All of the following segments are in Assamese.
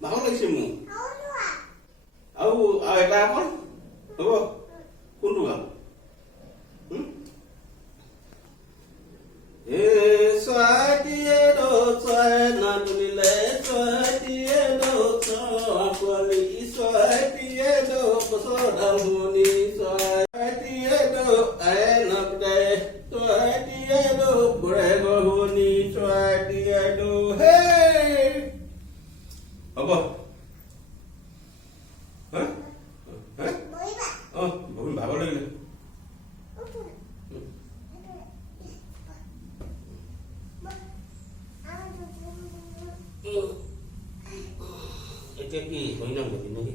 ভাগৰ লাগিছে মোৰ আৰু এটা অকল হ'ব কোনটো গাম চৰাইটিয়ে চৰাই নাটনিলে চৰাইটিয়ে চৰালি চৰাইটিয়ে পচনি চৰাইটিয়ে আই নপতে চৰাইটিয়ে বৰে গহনি চৰাইটিয়ে হে হ'ব বহুত ভাগৰ লাগিলে এতিয়া কি হৈ নাম নেকি নেকি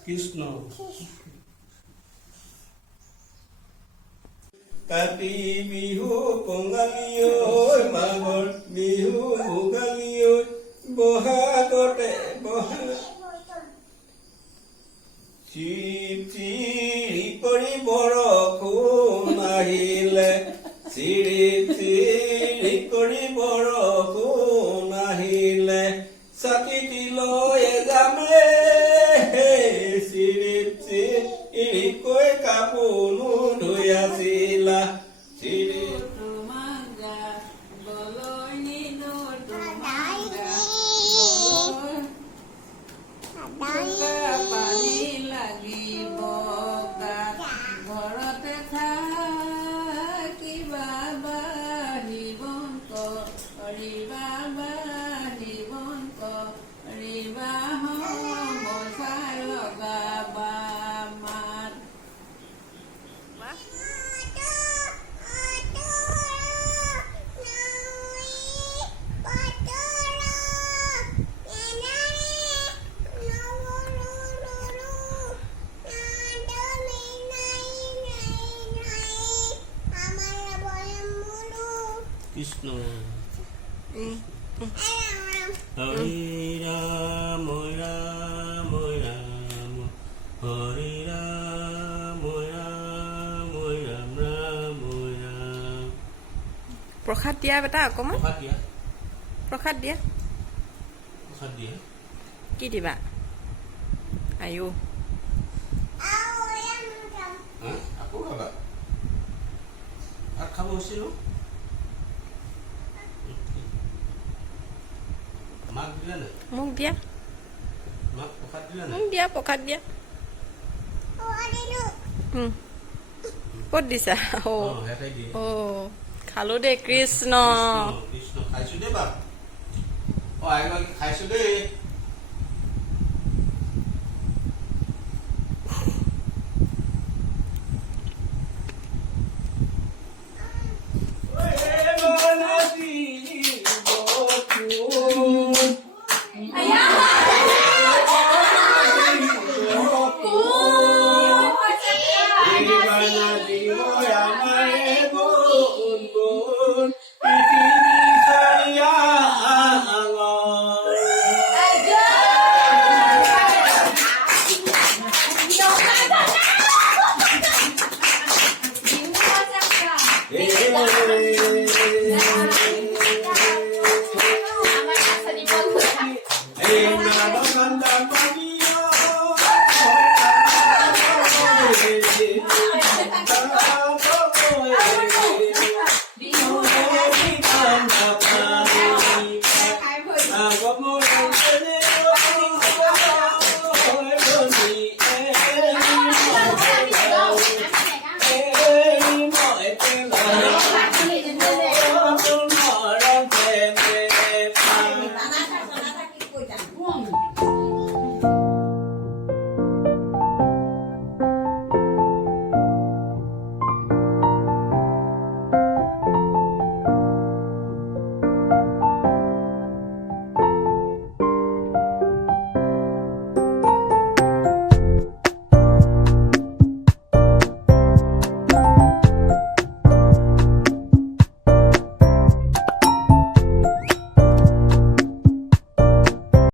কৃষ্ণ কাতি বিহু কঙালী মাঘৰ বিহু ভোগালী বহাগতে চিৰি কৰি বৰষুণ আহিলে চিৰি কৰি বৰষুণ আহিলে চাকি দিলৈ যামে কৈ কাপোনো ধুই আছিলা চিৰি পানী লাগিব ঘৰতে থাকিবা জীৱন কৰিবা জীৱন কৰিবা চাই লগাবা কৃষ্ণ হৰি ৰাম ৰাম ৰাম হৰি ৰাম ৰাম ৰাম ৰাম ৰাম প্ৰসাদ দিয়া বেটা অকমান প্ৰসাদ দিয়া কি দিবা আয়ো আকৌ খাবা ভাত খাব হৈছিল মাক দিলা নাই মোক দিয়া মাক প্ৰসাদ দিলা নাই মোক দিয়া প্ৰসাদ দিয়া ক'ত দিছা খালো দেই কৃষ্ণ কৃষ্ণ খাইছো দেই বাপ আইগৰাকী খাইছো দেই